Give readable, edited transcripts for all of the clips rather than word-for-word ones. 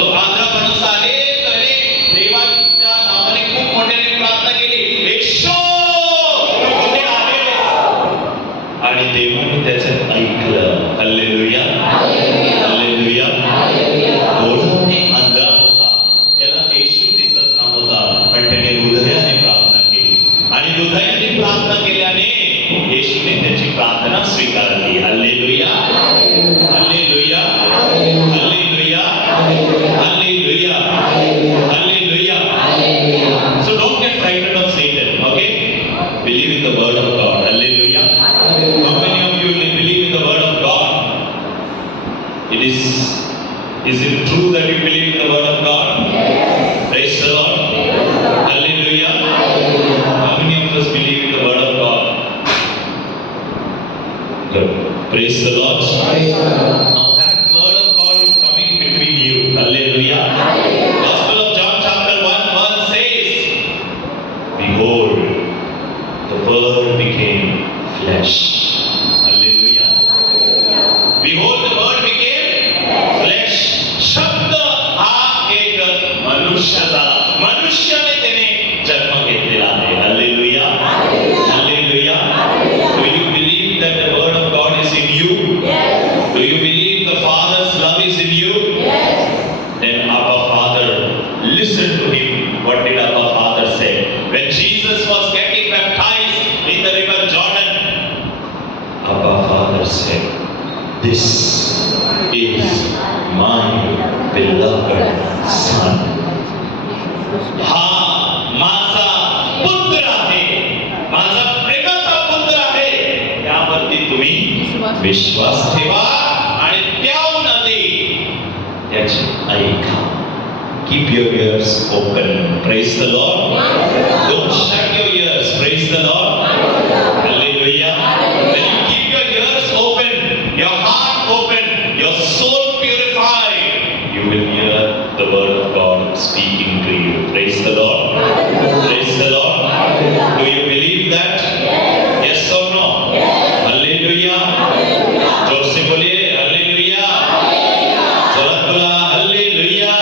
जो आंध्र माणूस अनेक देवाच्या नावाने खूप मोठ्याने प्रार्थना केली, येशू कुठे आहे, आणि देवाने त्याचं ऐकलं. Hallelujah, hallelujah. डोळ्याने आंधळा होता, त्याला येशू दिसत नव्हता, पण त्याने हृदयाने प्रार्थना केली, आणि हृदयाने प्रार्थना केल्याने येशूने त्याची प्रार्थना स्वीकारली. Hallelujah, hallelujah, hallelujah, hallelujah, hallelujah. So don't get frightened of Satan, okay? Believe in the word of God. Hallelujah. How many of you believe in the word of God? Is it true that you believe in the word of God? Yes. Praise the Lord. Hallelujah. How many of us believe in the word of God? Good. Praise the Lord. Now that word of God is coming between you. Hallelujah. Gospel of John chapter 1 says, behold, the word became flesh. Hallelujah. Behold, the word became flesh. शब्द हा एक मनुष्य झाला, मनुष्याने त्याने जन्म घेतलेला आहे. Hallelujah, hallelujah. Do you believe that the word of God is in you? Yes. Do you believe the Father's love is in you? Yes. Then Abba Father, listen to him. What did Abba Father say? When Jesus was getting baptized in the river Jordan, Abba Father said, this is my beloved son. हा माझा पुत्र आहे, माझा प्रेमाचा पुत्र आहे, त्यावरती तुम्ही विश्वास ठेवा आणि त्यामध्ये त्याची ऐका. Keep your ears open. Praise the Lord. Don't shut your ears. Praise the Lord. Hallelujah. When you keep your ears open, your heart open, your soul purified, you will hear the word of God speaking to you. Praise the Lord. Praise the Lord. Do you believe that? Yes or no? Hallelujah. जोर से बोलिए hallelujah. जोरात बोला hallelujah,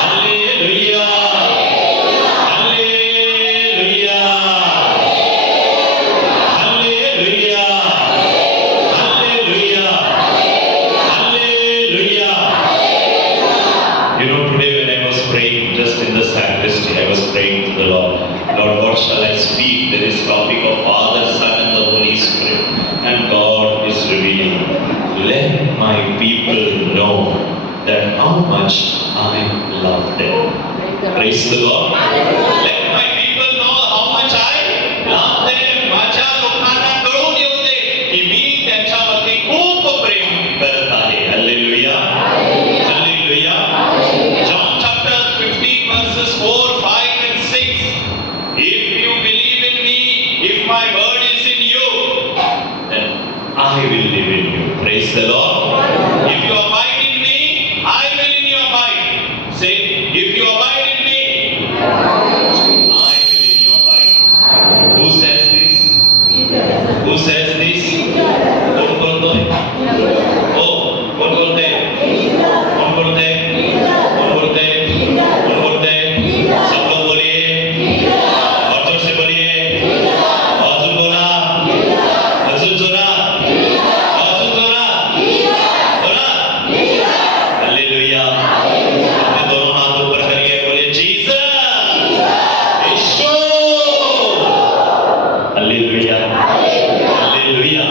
hallelujah, hallelujah, hallelujah, hallelujah, hallelujah. You know, today when I was praying just in the sacristy, I was praying to the Lord, Lord, what shall I speak? There is topic of Father, Son and the Holy Spirit, and God is revealing, let my people know that how much I love them. Praise the Lord. Let my people know how much I love them. माझ्या लोकांना कळून येऊ दे की मी त्यांच्यावरती खूप प्रेम करत आहे. Hallelujah, hallelujah. John chapter 15 verses 4, 5 and 6. If you believe in me, if my word is in you, then I will live in you. Praise the Lord. If you abide in me, I will in you abide. Say, if you abide in me, I will in you abide. Who says this? Who says this? कौन बोलता है? Oh, कौन बोलते हैं? कौन बोलते हैं? कौन बोलते हैं? कौन बोलते हैं? सब लोग बोलिए, और जोर से बोलिए, आवाज़ बोला, आवाज़ जोरा, आवाज़ जोरा, बोला, हालेलुया. अपने दोनों हाथ ऊपर करिए, बोलिए जीसस, यीशु, hallelujah, hallelujah,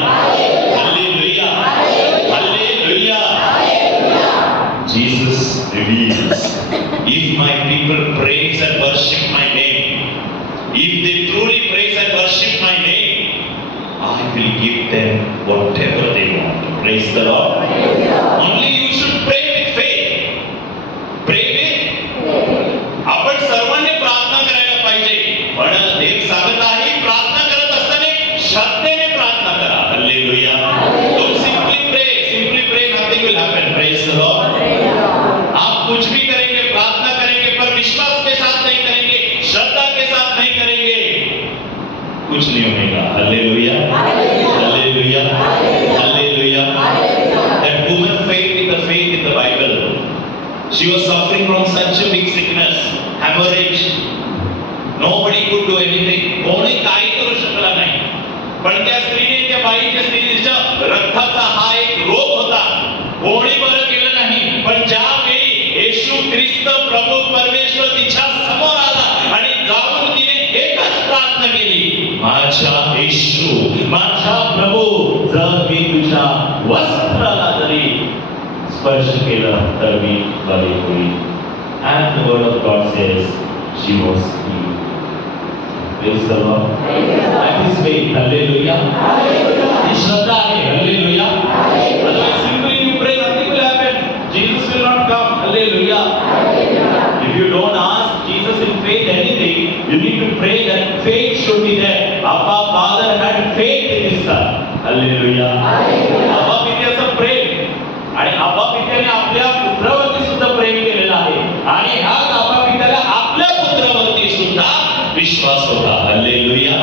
hallelujah, hallelujah. Jesus reveals, if my people praise and worship my name, if they truly praise and worship my name, I will give them whatever they want. Praise the Lord. Only you should pray with faith. Pray with. आपण सर्वांनी प्रार्थना करायला पाहिजे, पण देव सांगत आहे प्रार्थना करत असताना श्रद्धेने प्रार्थना करा. Hallelujah. Don't simply pray, nothing will happen. Praise the Lord. आप कुछ भी करेंगे, प्रार्थना करेंगे, पर विश्वास के साथ नहीं करेंगे, श्रद्धा के साथ नहीं करेंगे, कुछ नहीं होगा. Hallelujah, hallelujah, hallelujah. That woman faith in the Bible, She was suffering from such a big sickness, hemorrhage. Nobody could do anything. कोणी काही करू शकला नाही. पण त्या स्त्रीने, त्या बाईच्या स्त्रीच्या रक्ताचा हा एक रोग होता. कोणी बरं केलं नाही. पण ज्यावेळी येशू ख्रिस्त प्रभू परमेश्वर तिच्या समोर आला आणि जाऊन तिने एकच प्रार्थना केली, माझा येशू, माझा प्रभू, जर मी तुझ्या वस्त्राला जरी स्पर्श केला तर मी बरी होईल. And the word of God says she was healed. Praise the Lord. That is faith. Hallelujah. Hallelujah. Shraddha hai. Hallelujah. Otherwise, simply you pray, nothing will happen. Jesus will not come. Hallelujah. Hallelujah. If you don't ask Jesus in faith anything, you need to pray that faith should be there. Abba Father had faith in His Son. Hallelujah. Hallelujah. Abba पित्याचं प्रेम आणि अब्बा पित्याने आपल्या पुत्रावरती सुद्धा प्रेम केलेलं आहे आणि ह्याच अब्बा पित्याला आपल्या पुत्रावरती सुद्धा विश्वास होता. हालेलुया.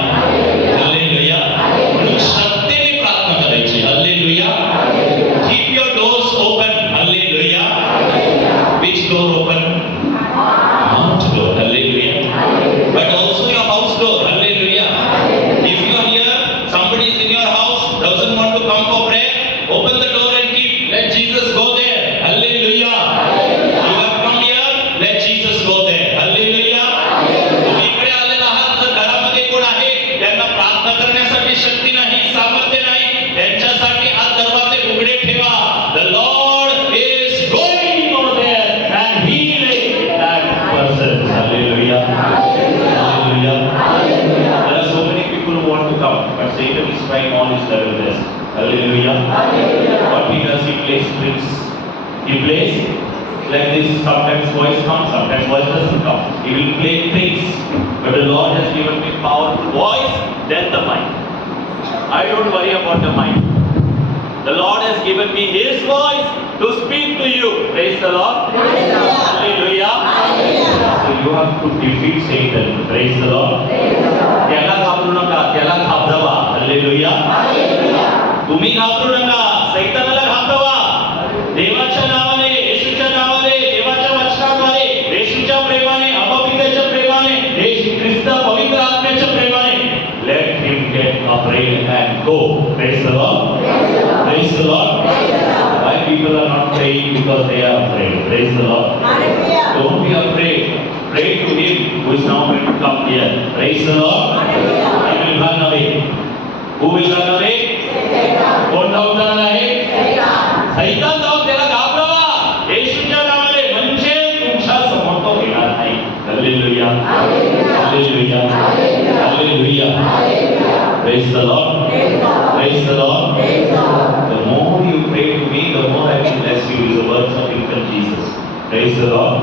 हालेलुया. म्हणून श्रद्धेने प्रार्थना करायची. Hallelujah. Keep your doors open. Hallelujah. Which door open? Mouth door. Hallelujah. But also your house door. Hallelujah. If you are here, somebody is in your house, doesn't want to come for prayer, open the door and keep. Let Jesus go there. Hallelujah. You have come here, let Jesus go there. Hallelujah. तुम्ही इकडे आलेला आहात, जर घरामध्ये कोण आहे त्यांना प्रार्थना करण्यासाठी शक्ती नाही, सामर्थ्य नाही, त्यांच्यासाठी आज दरवाजे उघडे ठेवा. The Lord is going over there and healing that person. Hallelujah. Hallelujah. There are so many people who want to come, but Satan is trying all his level best. Hallelujah. What he does, he plays tricks. He plays like this. Sometimes voice comes, sometimes voice doesn't come. He will play tricks. But the Lord has given me powerful voice, then the mind. I don't worry about the mind. The Lord has given me His voice to speak to you. Praise the Lord. Hallelujah. So you have to defeat Satan. Praise the Lord. त्याला घाबरू नका, त्याला घाबरवा. Hallelujah. तुम्ही घाबरू नका, सैतानाला घाबरवा. देवाच्या नावाने, येशूच्या नावाने, देवाच्या वचनाद्वारे, येशूच्या प्रेमाने, अबपित्याच्या प्रेमाने, येशू ख्रिस्त पवित्र आत्म्याच्या प्रेमाने, let him get afraid and go. Praise the Lord. Praise the Lord. Why people are not praying? Because they are afraid. Praise the Lord. Don't be afraid. Pray to Him who is now going to come here. Praise the Lord. He will run away. Who will run away? कोण धावून जाणार आहे? सैतान धावून त्याला घाबरवा. येशूच्या नावाने, म्हणजे तुमच्या समोर तो येणार नाही. Hallelujah. Hallelujah. Hallelujah. Praise the Lord. Praise the Lord. The more you pray to me, the more I will bless you. Is the words of infant Jesus. Praise the Lord.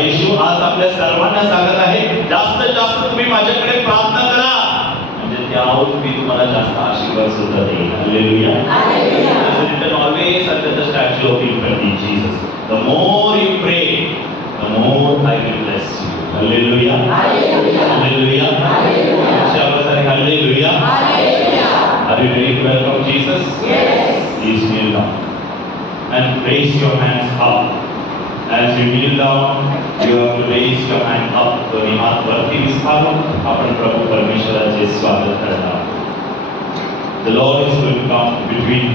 येशू आज आपल्या सर्वांना सांगत आहे, जास्तीत जास्त तुम्ही माझ्याकडे प्रार्थना करा, म्हणजे त्यावर मी तुम्हाला जास्त आशीर्वाद सुद्धा देईन. Hallelujah. It's written always under the statue of infant Jesus. The more you pray, the more I will bless you. Hallelujah. Hallelujah. Hallelujah. Are you ready to welcome Jesus? Yes. Please kneel down and raise your hands up. As you kneel down, you have to raise your hand up. दोन्ही हात वरती विस्तारून आपण प्रभू परमेश्वराचे स्वागत करणार. The Lord is going to come between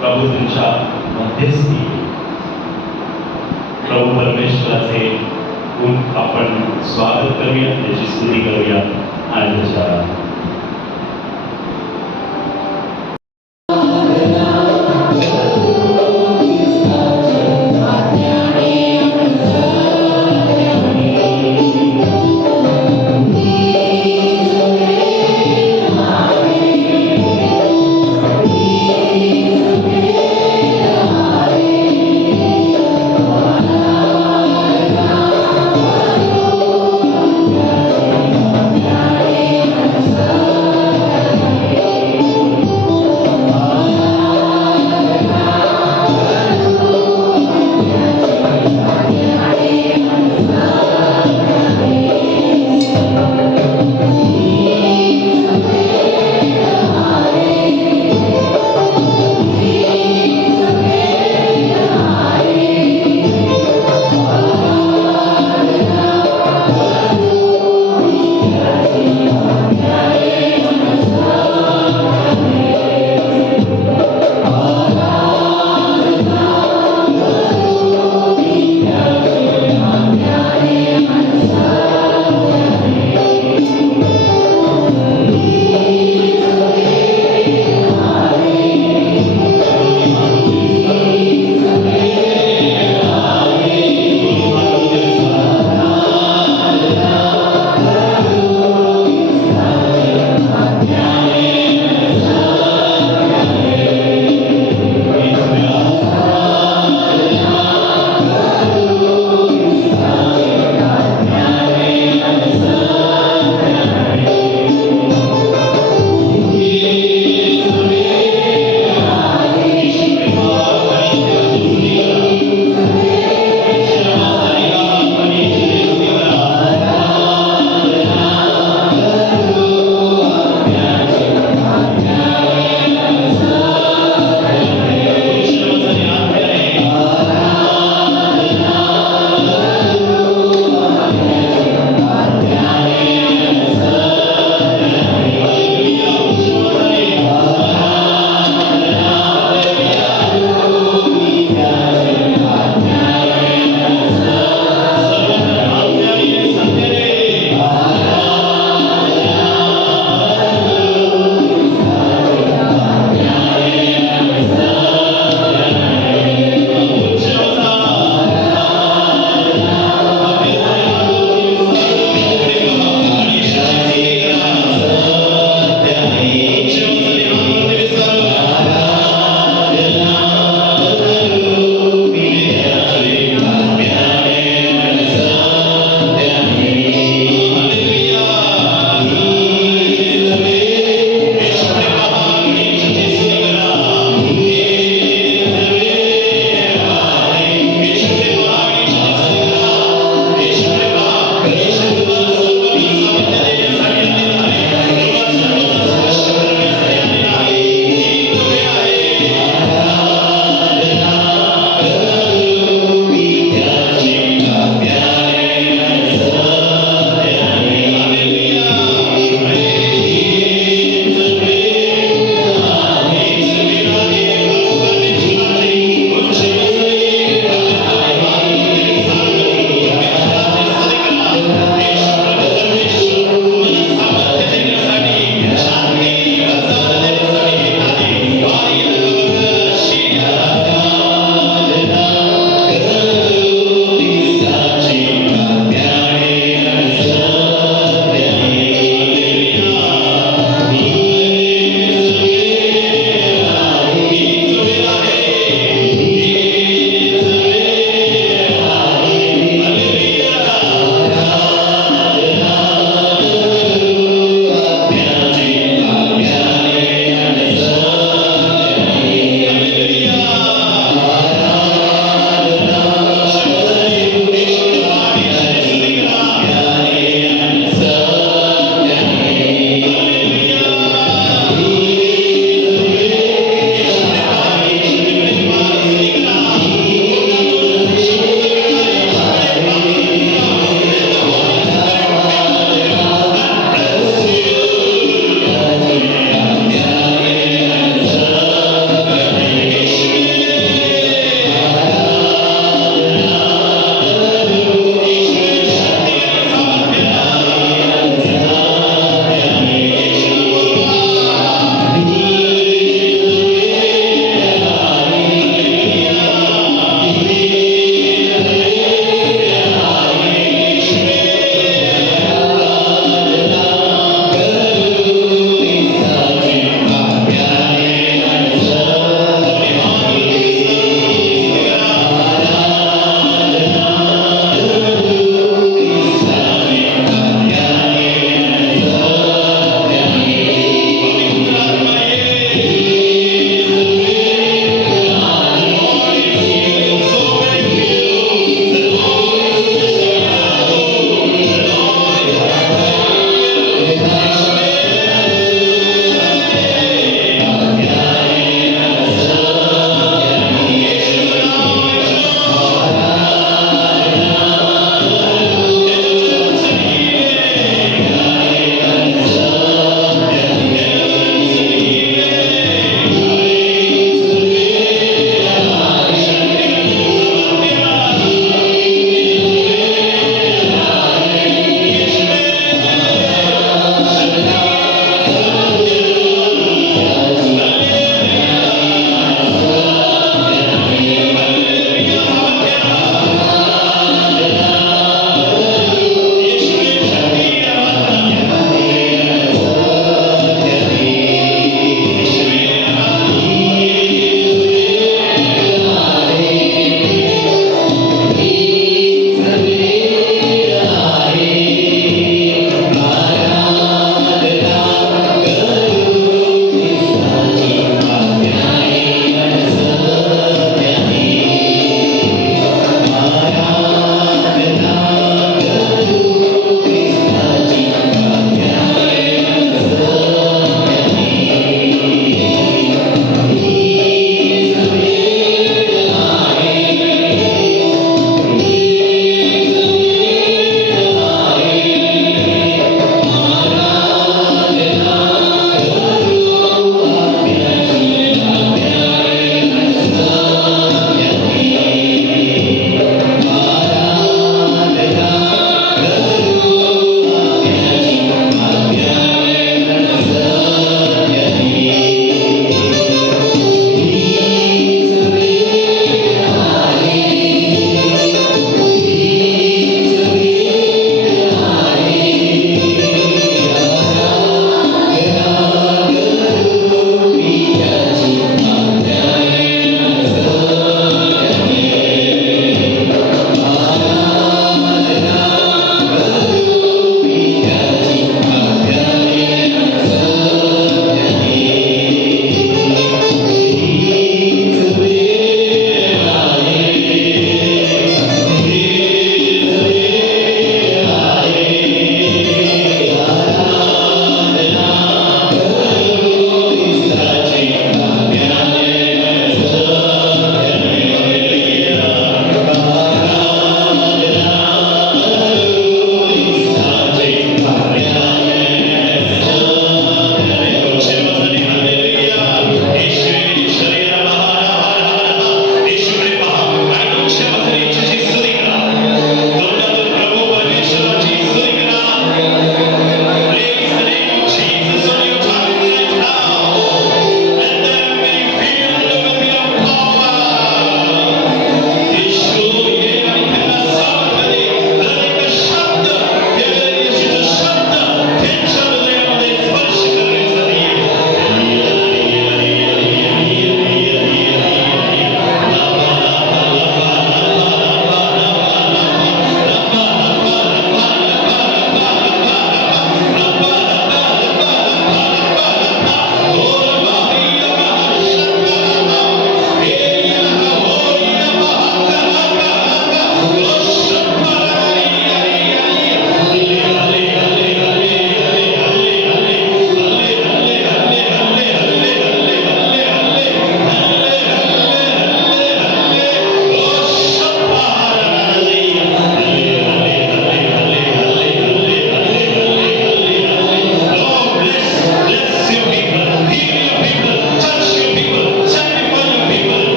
प्रभू तुमच्या मध्यस्थी. प्रभू परमेश्वराचे आपण स्वागत करूया, त्याची स्तुती करूया आणि त्याच्या Hallelujah.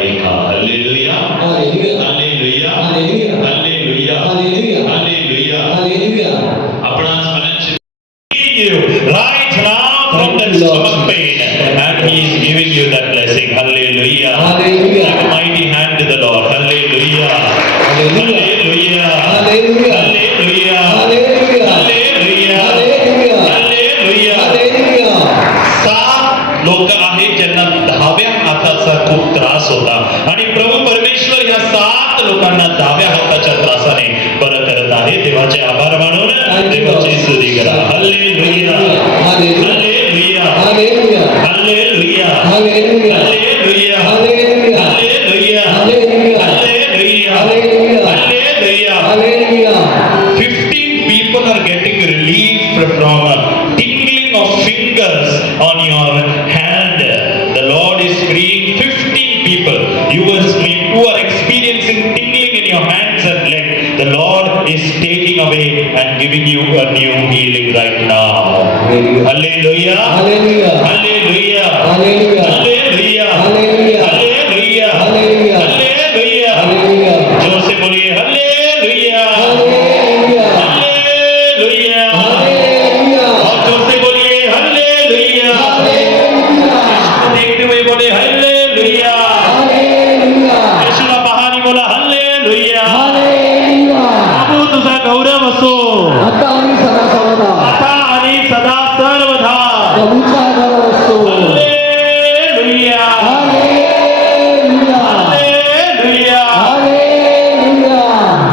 ऐका. Hallelujah. Hallelujah. Hallelujah. Hallelujah. Hallelujah. Hallelujah. Hallelujah. Hallelujah. आपण आज म्हणायचे you right now from that stomach pain, and he is giving you that blessing. Hallelujah. Hallelujah. Give a mighty hand to the Lord. Hallelujah. Hallelujah. Hallelujah. Hallelujah. Hallelujah. Hallelujah. Hallelujah. Hallelujah. Hallelujah. Hallelujah. 7 लोक आहेत ज्यांना 10व्या हाताचा खूप त्रास होता आणि प्रभू परमेश्वर या 7 लोकांना 10व्या हाताच्या त्रासाने बरं करत आहे. देवाचे आभार मानून देवाची स्तुती करा. Hallelujah. Hallelujah. Hallelujah. Hallelujah. Hallelujah. Hallelujah. Hallelujah. Hallelujah. Hallelujah. Hallelujah. Hallelujah. Hallelujah. Hallelujah. 15 people are getting relief from a tingling of fingers on your hand. The Lord is freeing 15 people. You are experiencing tingling in your hands and legs. The Lord is taking away and giving you a new healing right now. Hallelujah. Hallelujah. Hallelujah. Hallelujah. Hallelujah. Hallelujah. Hallelujah. Hallelujah. Hallelujah. Hallelujah. Hallelujah. जोर से बोलिए hallelujah. Hallelujah. Hallelujah. Hallelujah. और जोर से बोलिए hallelujah. Hallelujah. देखते हुए बोले हालेलुया. Hallelujah. यीशुला पाहणी बोला हालेलुया. Hallelujah. प्रभू तुझा गौरव असो आता आणि सदा सर्वदा आता आणि सदा सर्वदा. प्रभूचा आदर असतो. Hallelujah. Hallelujah. Hallelujah. Hallelujah.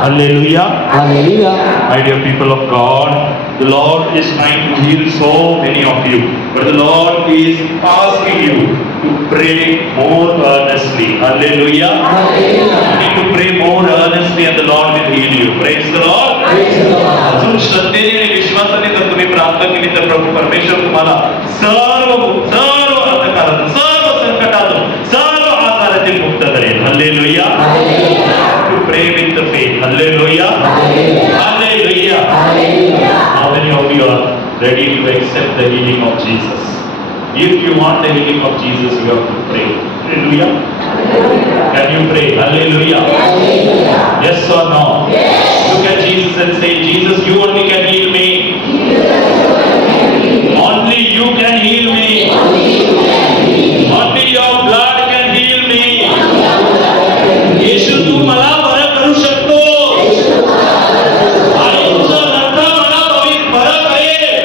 Hallelujah. Hallelujah. My dear people of God, the Lord is trying to heal so many of you, but the Lord is asking you to pray more earnestly. Hallelujah. Hallelujah. You need to pray more earnestly and the Lord will heal you. Praise the Lord. Praise the Lord. अजून श्रद्धेने आणि विश्वासाने जर तुम्ही प्रार्थना केली तर प्रभू परमेश्वर तुम्हाला सर्व अंधकारातून, सर्व संकटातून, सर्व आजारातून मुक्त करेल. Hallelujah. To pray with the faith. Hallelujah. Hallelujah. How many of you are ready to accept the healing of Jesus? If you want the healing of Jesus, you have to pray. Hallelujah. Can you pray? Hallelujah. Yes or no? Look at Jesus and say, Jesus, you only can heal me. Only you can heal me. Only your blood can heal me. येशू तू मला बरं करू शकतो. आणि तुझं रक्त मला बरं करेल.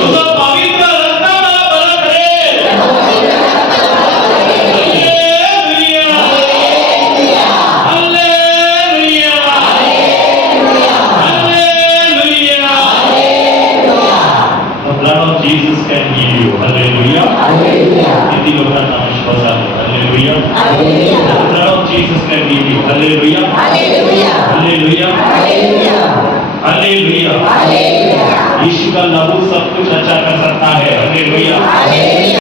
तुझं पवित्र रक्त मला बरं करेल. Hallelujah. Hallelujah. Hallelujah. The blood of Jesus can heal you. Hallelujah. किती लोकांना विश्वास आहे? Hallelujah. The blood of Jesus can heal you. Hallelujah. Hallelujah. Hallelujah. यीशु का लहू सब कुछ अच्छा कर सकता है. Hallelujah.